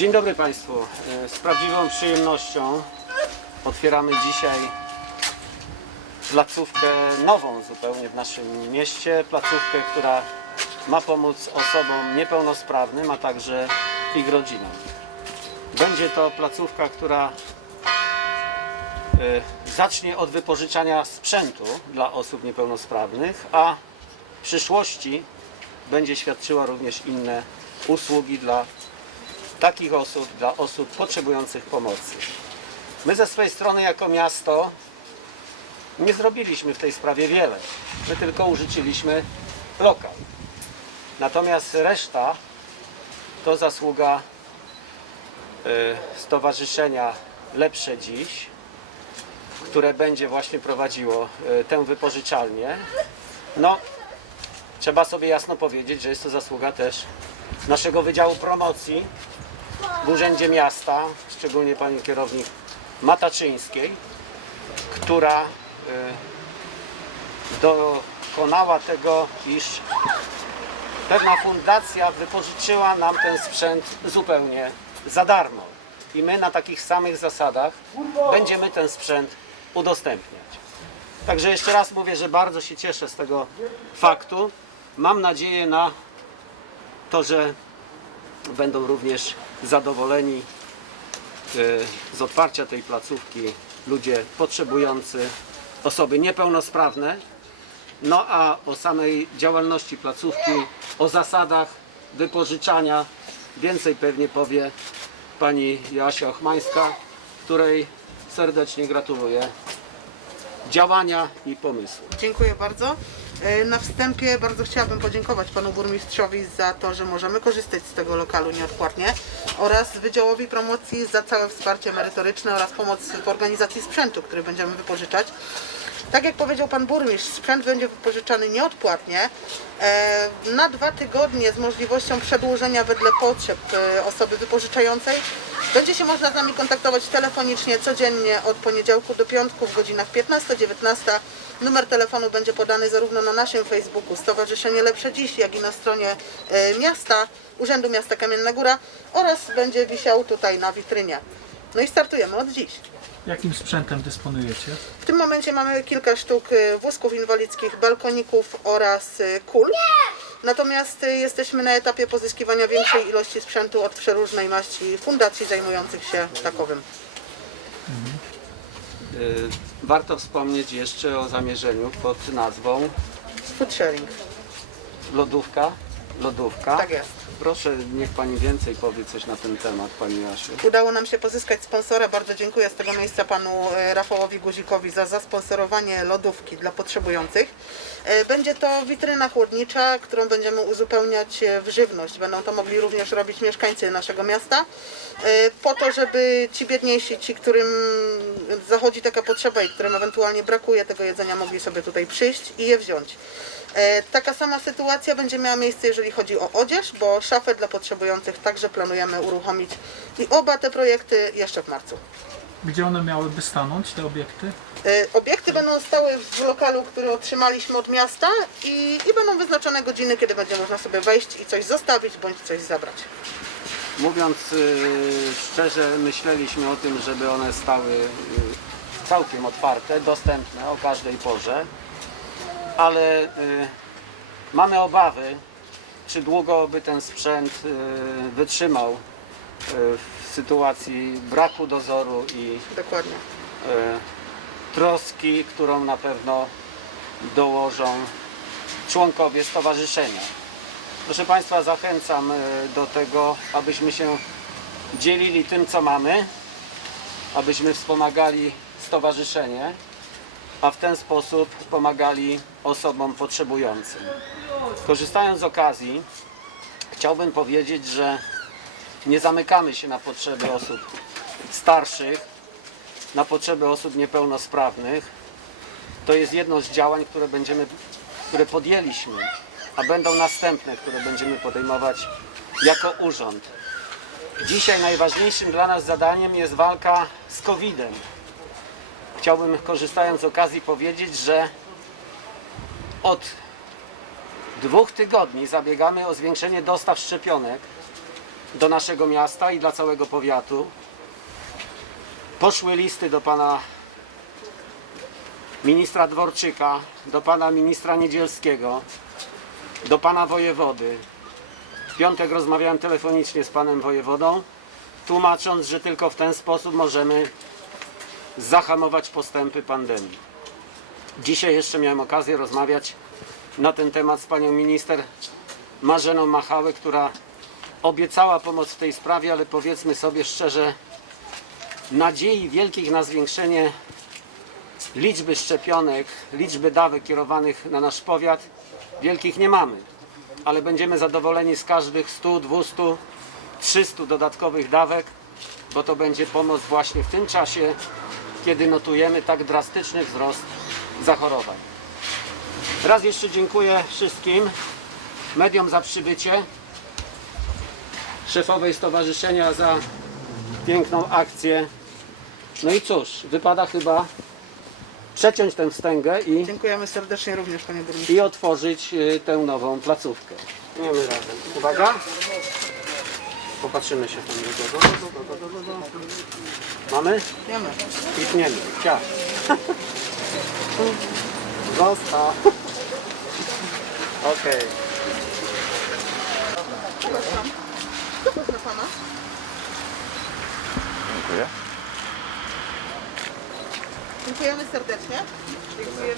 Dzień dobry Państwu. E, Z prawdziwą przyjemnością otwieramy dzisiaj placówkę nową zupełnie w naszym mieście. Placówkę, która ma pomóc osobom niepełnosprawnym, a także ich rodzinom. Będzie to placówka, która e, zacznie od wypożyczania sprzętu dla osób niepełnosprawnych, a w przyszłości będzie świadczyła również inne usługi dla takich osób, dla osób potrzebujących pomocy. My ze swojej strony jako miasto nie zrobiliśmy w tej sprawie wiele. My tylko użyczyliśmy lokal. Natomiast reszta to zasługa y, Stowarzyszenia Lepsze Dziś, które będzie właśnie prowadziło y, tę wypożyczalnię. No, trzeba sobie jasno powiedzieć, że jest to zasługa też naszego Wydziału Promocji w Urzędzie Miasta, szczególnie pani kierownik Mataczyńskiej, która y, dokonała tego, iż pewna fundacja wypożyczyła nam ten sprzęt zupełnie za darmo. I my na takich samych zasadach będziemy ten sprzęt udostępniać. Także jeszcze raz mówię, że bardzo się cieszę z tego faktu. Mam nadzieję na to, że będą również zadowoleni y, z otwarcia tej placówki ludzie potrzebujący, osoby niepełnosprawne. No a o samej działalności placówki, o zasadach wypożyczania więcej pewnie powie pani Joasia Ochmańska, której serdecznie gratuluję działania i pomysłu. Dziękuję bardzo. E, Na wstępie bardzo chciałabym podziękować panu burmistrzowi za to, że możemy korzystać z tego lokalu nieodpłatnie oraz Wydziałowi Promocji za całe wsparcie merytoryczne oraz pomoc w organizacji sprzętu, który będziemy wypożyczać. Tak jak powiedział pan burmistrz, sprzęt będzie wypożyczany nieodpłatnie e, na dwa tygodnie z możliwością przedłużenia wedle potrzeb e, osoby wypożyczającej. Będzie się można z nami kontaktować telefonicznie codziennie od poniedziałku do piątku w godzinach 15-19. Numer telefonu będzie podany zarówno na naszym Facebooku Stowarzyszenie Lepsze Dziś, jak i na stronie e, miasta, Urzędu Miasta Kamienna Góra oraz będzie wisiał tutaj na witrynie. No i startujemy od dziś. Jakim sprzętem dysponujecie? W tym momencie mamy kilka sztuk y, wózków inwalidzkich, balkoników oraz y, kul. Natomiast y, jesteśmy na etapie pozyskiwania większej ilości sprzętu od przeróżnej maści fundacji zajmujących się takowym. Y, Warto wspomnieć jeszcze o zamierzeniu pod nazwą Food sharing. Lodówka. Lodówka. Tak jest. Proszę, niech Pani więcej powie coś na ten temat, Pani Jasiu. Udało nam się pozyskać sponsora. Bardzo dziękuję z tego miejsca panu e, Rafałowi Guzikowi za zasponsorowanie lodówki dla potrzebujących. E, Będzie to witryna chłodnicza, którą będziemy uzupełniać e, w żywność. Będą to mogli również robić mieszkańcy naszego miasta. Po to, żeby ci biedniejsi, ci, którym zachodzi taka potrzeba i którym ewentualnie brakuje tego jedzenia, mogli sobie tutaj przyjść i je wziąć. Taka sama sytuacja będzie miała miejsce, jeżeli chodzi o odzież, bo szafę dla potrzebujących także planujemy uruchomić i oba te projekty jeszcze w marcu. Gdzie one miałyby stanąć, te obiekty? E, Obiekty będą stały w lokalu, który otrzymaliśmy od miasta i, i będą wyznaczone godziny, kiedy będzie można sobie wejść i coś zostawić bądź coś zabrać. Mówiąc y, szczerze, myśleliśmy o tym, żeby one stały y, całkiem otwarte, dostępne o każdej porze, ale y, mamy obawy, czy długo by ten sprzęt y, wytrzymał y, w sytuacji braku dozoru i Dokładnie. y, troski, którą na pewno dołożą członkowie stowarzyszenia. Proszę Państwa, zachęcam do tego, abyśmy się dzielili tym, co mamy, abyśmy wspomagali stowarzyszenie, a w ten sposób pomagali osobom potrzebującym. Korzystając z okazji, chciałbym powiedzieć, że nie zamykamy się na potrzeby osób starszych, na potrzeby osób niepełnosprawnych. To jest jedno z działań, które będziemy, które podjęliśmy, a będą następne, które będziemy podejmować jako urząd. Dzisiaj najważniejszym dla nas zadaniem jest walka z COVID-em. Chciałbym, korzystając z okazji, powiedzieć, że od dwóch tygodni zabiegamy o zwiększenie dostaw szczepionek do naszego miasta i dla całego powiatu. Poszły listy do pana ministra Dworczyka, do pana ministra Niedzielskiego, do pana wojewody. W piątek rozmawiałem telefonicznie z panem wojewodą, tłumacząc, że tylko w ten sposób możemy zahamować postępy pandemii. Dzisiaj jeszcze miałem okazję rozmawiać na ten temat z panią minister Marzeną Machałę, która obiecała pomoc w tej sprawie, ale powiedzmy sobie szczerze, nadziei wielkich na zwiększenie liczby szczepionek, liczby dawek kierowanych na nasz powiat, wielkich nie mamy. Ale będziemy zadowoleni z każdych 100, 200, 300 dodatkowych dawek, bo to będzie pomoc właśnie w tym czasie, kiedy notujemy tak drastyczny wzrost zachorowań. Raz jeszcze dziękuję wszystkim mediom za przybycie, szefowej stowarzyszenia za piękną akcję. No i cóż, wypada chyba przeciąć tę wstęgę i, Dziękujemy serdecznie również panie burmistrzu. i otworzyć y, tę nową placówkę. Miemy razem. Uwaga. Popatrzymy się tam do do, do, do, do, do, do. Mamy? Klikniemy. Ciach. Został. Okej. Zapraszam. Zapraszam pana. Dziękuję. Dziękujemy serdecznie. Dziękujemy.